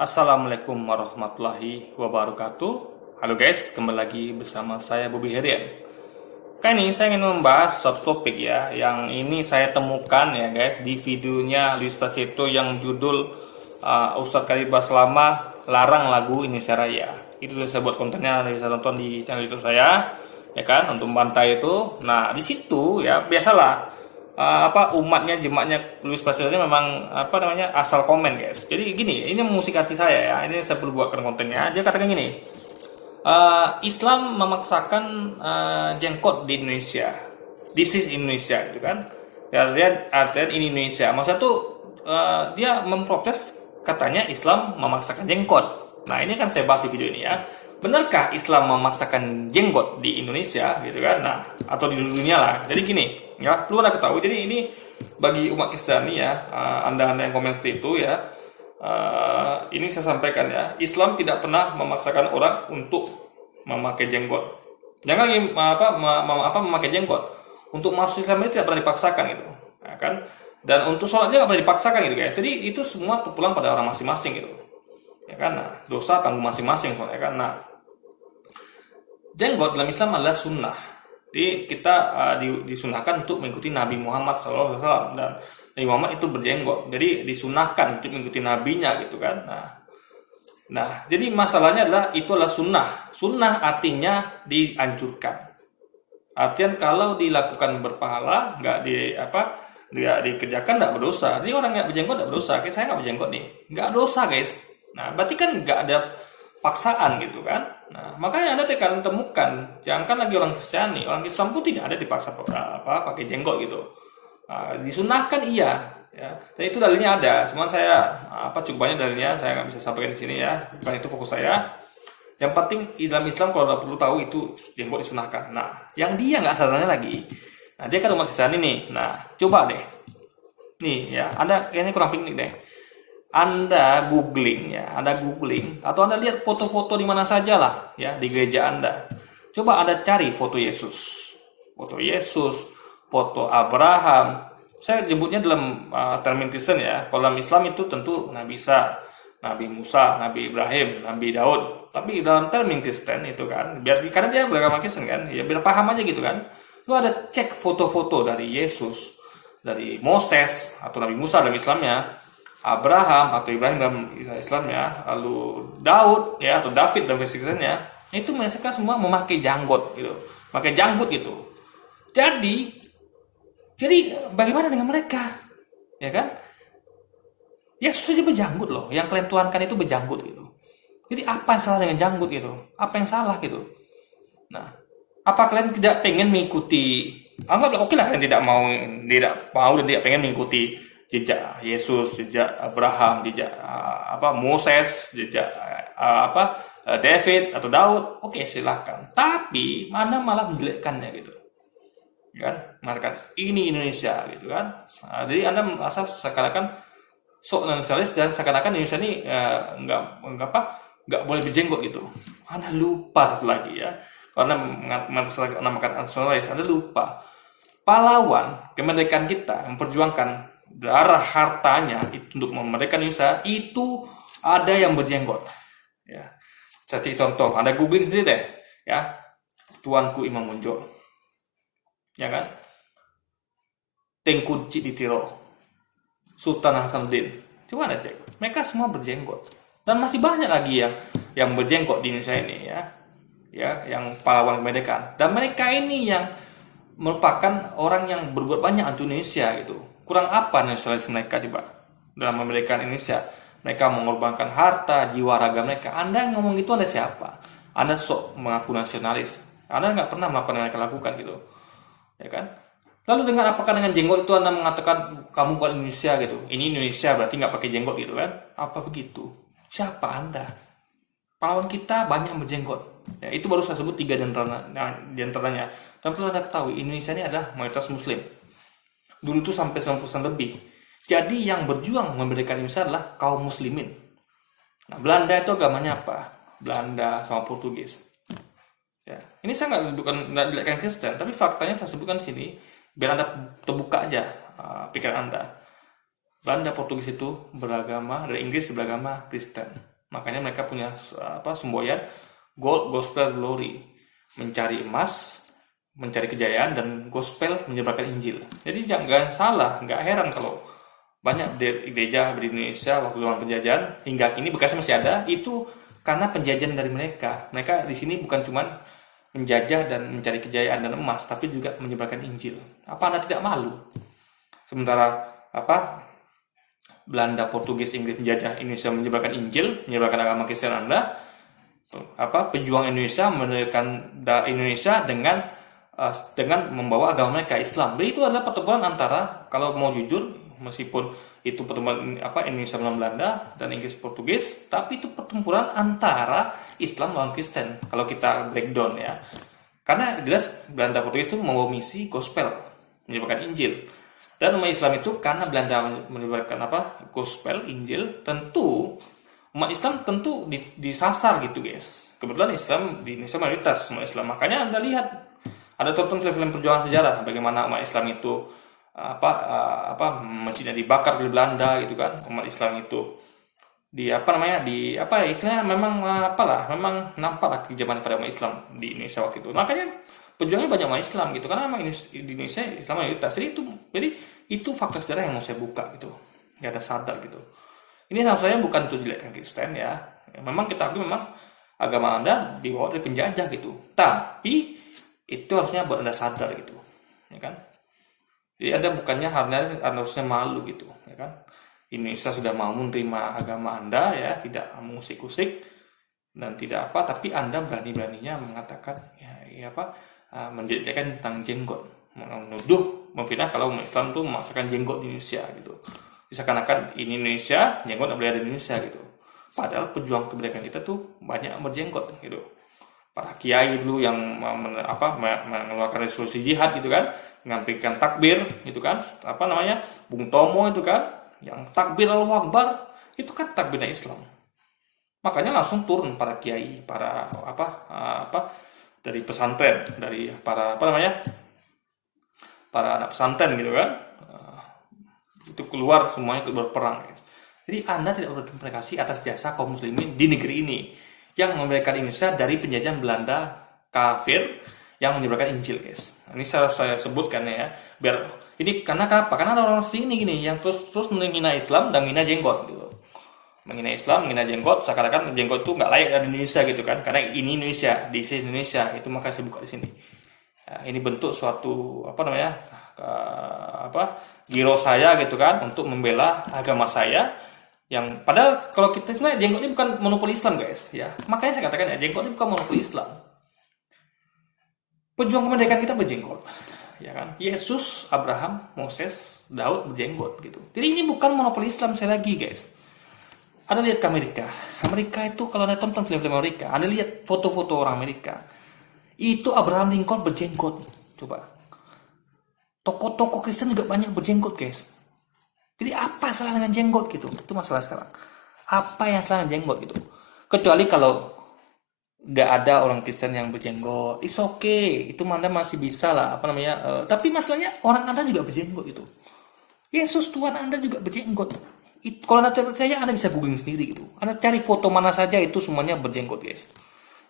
Assalamualaikum warahmatullahi wabarakatuh. Halo guys, kembali lagi bersama saya Bobby Herian. Kali ini saya ingin membahas suatu topik ya, yang ini saya temukan ya guys di videonya Luis Pasito yang judul Ustadz Khalid Baslama larang lagu Indonesia Raya. Itu saya buat kontennya, bisa tonton di channel YouTube saya, ya kan, untuk membantah itu. Nah di situ ya biasalah umatnya jemaatnya Luis Pasito ini memang asal komen guys. Jadi gini, ini musik hati saya ya, ini saya perlu buatkan kontennya. Dia katakan gini, Islam memaksakan jenggot di Indonesia, this is Indonesia gitu kan. Ya, artinya ini Indonesia, maksudnya tuh dia memprotes, katanya Islam memaksakan jenggot. Nah ini kan saya bahas di video ini ya, benarkah Islam memaksakan jenggot di Indonesia gitu kan, nah atau di dunia lah. Jadi gini ya, perlu anda ketahui, jadi ini bagi umat Kristiani ya, anda-anda yang komen seperti itu ya, ini saya sampaikan ya, Islam tidak pernah memaksakan orang untuk memakai jenggot. Jangan lagi memakai jenggot. Untuk masuk Islam itu tidak pernah dipaksakan gitu, ya kan? Dan untuk sholatnya tidak pernah dipaksakan gitu guys. Jadi itu semua terpulang pada orang masing-masing gitu, ya kan? Nah, dosa tanggung masing-masing soalnya kan. Nah, jenggot dalam Islam adalah sunnah. Jadi kita disunahkan untuk mengikuti Nabi Muhammad SAW, dan Nabi Muhammad itu berjenggot. Jadi disunahkan untuk mengikuti nabinya gitu kan. Nah, jadi masalahnya adalah itu adalah sunnah. Sunnah artinya dianjurkan. Artian kalau dilakukan berpahala, nggak dikerjakan nggak berdosa. Jadi orang nggak berjenggot nggak berdosa. Kayak saya nggak berjenggot nih, nggak dosa guys. Nah, berarti kan nggak ada paksaan gitu kan. Nah, makanya Anda akan temukan, jangan lagi orang Kristiani, orang Islam pun tidak ada dipaksa pakai jenggot gitu. Nah, disunahkan iya, ya. Dan itu dalilnya ada, cuman saya cukup banyak dalilnya, saya nggak bisa sampaikan di sini ya. Bukan itu fokus saya. Yang penting dalam Islam kalau Anda perlu tahu itu jenggot disunahkan. Nah, yang dia nggak sadarnya lagi, nah dia kan umat Kristiani nih. Nah, coba deh, nih ya, Anda kayaknya kurang piknik deh. Anda googling ya, Anda googling atau Anda lihat foto-foto di mana saja lah ya di gereja Anda. Coba Anda cari foto Yesus, foto Abraham. Saya sebutnya dalam termin Kristen ya. Kalau dalam Islam itu tentu Nabi Isa, Nabi Musa, Nabi Ibrahim, Nabi Daud. Tapi dalam termin Kristen itu kan, karena dia beragama Kristen kan, ya biar paham aja gitu kan. Lu ada cek foto-foto dari Yesus, dari Moses atau Nabi Musa dalam Islamnya, Abraham atau Ibrahim dalam Islamnya, lalu Daud ya atau David dalam Kristennya, itu mereka semua memakai janggut gitu, pakai janggut gitu. Jadi bagaimana dengan mereka, ya kan? Yesus saja berjanggut loh, yang kalian tuankan itu berjanggut gitu. Jadi apa yang salah dengan janggut gitu? Apa yang salah gitu? Nah, apa kalian tidak pengen mengikuti? Anggaplah oke lah kalian tidak mau dan tidak pengen mengikuti jejak Yesus, jejak Abraham, jejak Moses, jejak David atau Daud, oke silakan. Tapi mana malah menjelekkannya gitu, kan? Mengatakan ini Indonesia gitu kan. Nah, jadi Anda merasa seakan-akan sok nasionalis dan seakan-akan Indonesia ini nggak boleh berjenggot gitu. Anda lupa satu lagi ya, karena menamakan nasionalis, Anda lupa pahlawan kemerdekaan kita memperjuangkan darah hartanya itu untuk memerdekakan Indonesia, itu ada yang berjenggot ya. Jadi contoh, Anda googling sendiri deh ya, Tuanku Imam Monjol, ya kan, Tengku Ditiro, Sultan Hasanuddin, coba Anda cek, mereka semua berjenggot. Dan masih banyak lagi yang berjenggot di Indonesia ini ya, yang pahlawan kemerdekaan. Dan mereka ini yang merupakan orang yang berbuat banyak untuk Indonesia gitu. Kurang apa nasionalis mereka coba dalam memerdekakan Indonesia? Mereka mengorbankan harta, jiwa, raga mereka. Anda ngomong gitu, Anda siapa? Anda sok mengaku nasionalis. Anda nggak pernah melakukan yang mereka lakukan gitu, ya kan? Lalu apakah dengan jenggot itu Anda mengatakan kamu buat Indonesia gitu? Ini Indonesia berarti nggak pakai jenggot gitu kan? Apa begitu? Siapa Anda? Pahlawan kita banyak berjenggot. Ya, itu baru saya sebut 3 di antaranya. Dan perlu Anda ketahui, Indonesia ini adalah mayoritas Muslim. Dulu itu sampai 90% lebih. Jadi yang berjuang memerdekakan Indonesia adalah kaum muslimin. Nah, Belanda itu agamanya apa? Belanda sama Portugis. Ya, ini saya nggak dilihatkan Kristen, tapi faktanya saya sebutkan di sini biar Anda terbuka aja pikiran Anda. Belanda, Portugis itu beragama, dari Inggris beragama Kristen. Makanya mereka punya semboyan gold, gospel, glory, mencari emas, mencari kejayaan, dan gospel menyebarkan Injil. Jadi jangan salah, nggak heran kalau banyak gereja di Indonesia waktu zaman penjajahan hingga kini bekasnya masih ada, itu karena penjajahan dari mereka. Mereka di sini bukan cuma menjajah dan mencari kejayaan dan emas, tapi juga menyebarkan Injil. Apa Anda tidak malu? Sementara Belanda, Portugis, Inggris menjajah Indonesia, menyebarkan Injil, menyebarkan agama Kristen Anda, pejuang Indonesia mendirikan Indonesia dengan membawa agama mereka Islam. Jadi itu adalah pertempuran antara, kalau mau jujur, meskipun itu pertempuran Indonesia melawan Belanda dan Inggris Portugis, tapi itu pertempuran antara Islam melawan Kristen. Kalau kita breakdown ya, karena jelas Belanda Portugis itu membawa misi gospel, menyebarkan Injil, dan umat Islam itu karena Belanda menyebarkan gospel Injil, tentu umat Islam tentu disasar gitu guys. Kebetulan Islam di Indonesia mayoritas umat Islam, makanya Anda lihat ada tonton film-film perjuangan sejarah bagaimana umat Islam itu masjidnya dibakar oleh Belanda gitu kan. Umat Islam itu istilahnya memang memang nampaklah kejaman pada umat Islam di Indonesia waktu itu. Makanya perjuangannya banyak umat Islam gitu, karena memang di Indonesia Islam mayoritas. Jadi itu fakta sejarah yang mau saya buka gitu. Nggak ada sadar gitu. Ini sama saya bukan untuk jelekkan Kristen ya. Memang kita akui memang agama Anda dibawa dari penjajah gitu. Tapi itu harusnya buat Anda sadar gitu, ya kan? Jadi Anda bukannya harusnya malu gitu, ya kan? Indonesia sudah mau menerima agama Anda ya, tidak mengusik-usik dan tidak tapi Anda berani-beraninya mengatakan menjelekkan tentang jenggot, menuduh, memfitnah kalau umat Islam tuh memaksakan jenggot di Indonesia gitu. Seakan-akan ini Indonesia, jenggot nggak boleh ada di Indonesia gitu. Padahal pejuang kemerdekaan kita tuh banyak berjenggot gitu. Para kiai dulu yang mengeluarkan resolusi jihad gitu kan, menyampaikan takbir gitu kan, Bung Tomo itu kan, yang takbir Allahu Akbar itu kan takbirnya Islam. Makanya langsung turun para kiai, para dari pesantren, dari para anak pesantren gitu kan, itu keluar semuanya berperang. Jadi Anda tidak berterima kasih atas jasa kaum muslimin di negeri ini yang memberikan Indonesia dari penjajahan Belanda kafir yang menyebarkan Injil, guys. Ini saya sebutkan ya, biar ini karena apa? Karena ada orang seperti ini gini yang terus menghina Islam dan menghina jenggot gitu. Menghina Islam, menghina jenggot, seakan-akan jenggot itu nggak layak ada di Indonesia gitu kan? Karena ini Indonesia, di sini Indonesia, itu makanya saya buka di sini. Nah, ini bentuk suatu giro saya gitu kan untuk membela agama saya. Yang padahal kalau kita sebenarnya jenggot ini bukan monopoli Islam guys ya, makanya saya katakan ya, jenggot ini bukan monopoli Islam. Pejuang kemerdekaan kita berjenggot, ya kan? Yesus, Abraham, Moses, Daud berjenggot gitu. Jadi ini bukan monopoli Islam saya lagi guys. Anda lihat ke Amerika itu kalau Anda tonton film-film Amerika, Anda lihat foto-foto orang Amerika, itu Abraham Lincoln berjenggot. Coba, tokoh-tokoh Kristen juga banyak berjenggot guys. Jadi apa salah dengan jenggot gitu? Itu masalah sekarang. Apa yang salah dengan jenggot gitu? Kecuali kalau nggak ada orang Kristen yang berjenggot, it's okay. Itu Anda masih bisa lah, tapi masalahnya orang Anda juga berjenggot gitu. Yesus Tuhan Anda juga berjenggot. Kalau Anda percaya, Anda bisa googling sendiri gitu. Anda cari foto mana saja itu semuanya berjenggot guys.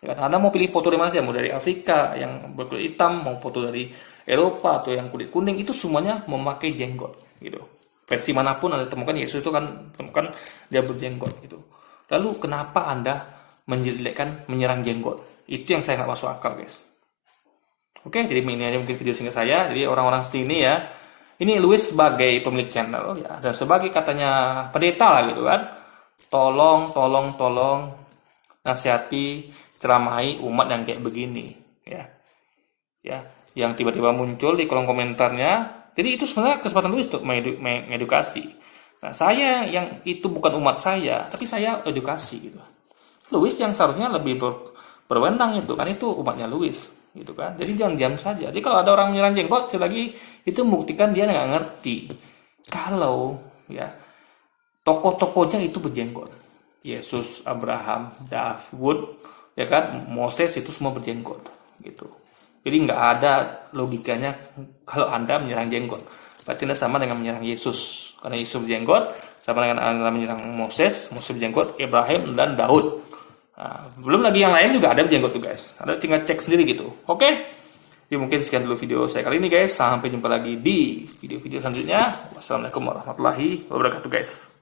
Ya, Anda mau pilih foto dari mana saja, mau dari Afrika yang berkulit hitam, mau foto dari Eropa atau yang kulit kuning, itu semuanya memakai jenggot gitu. Versi manapun Anda temukan, Yesus itu kan temukan dia berjenggot gitu. Lalu kenapa Anda menyerang jenggot? Itu yang saya nggak masuk akal guys. Oke, jadi ini aja mungkin video singkat saya. Jadi orang-orang seperti ini ya, ini Louis sebagai pemilik channel ya, dan sebagai katanya pendeta lah gitu kan, tolong nasihati, ceramahi umat yang kayak begini ya, yang tiba-tiba muncul di kolom komentarnya. Jadi itu sebenarnya kesempatan Louis untuk mengedukasi. Nah, saya yang itu bukan umat saya, tapi saya edukasi gitu. Louis yang seharusnya lebih berwenang itu kan, itu umatnya Louis gitu kan. Jadi jangan diam saja. Jadi kalau ada orang menyerang jenggot, selagi itu membuktikan dia nggak ngerti. Kalau ya tokoh-tokohnya itu berjenggot, Yesus, Abraham, Daud, ya kan, Moses itu semua berjenggot gitu. Jadi nggak ada logikanya kalau Anda menyerang jenggot. Berarti Anda sama dengan menyerang Yesus. Karena Yesus berjenggot, sama dengan menyerang Moses berjenggot, Ibrahim dan Daud. Nah, belum lagi yang lain juga ada berjenggot tuh guys. Ada tinggal cek sendiri gitu. Oke. Jadi mungkin sekian dulu video saya kali ini guys. Sampai jumpa lagi di video-video selanjutnya. Wassalamualaikum warahmatullahi wabarakatuh guys.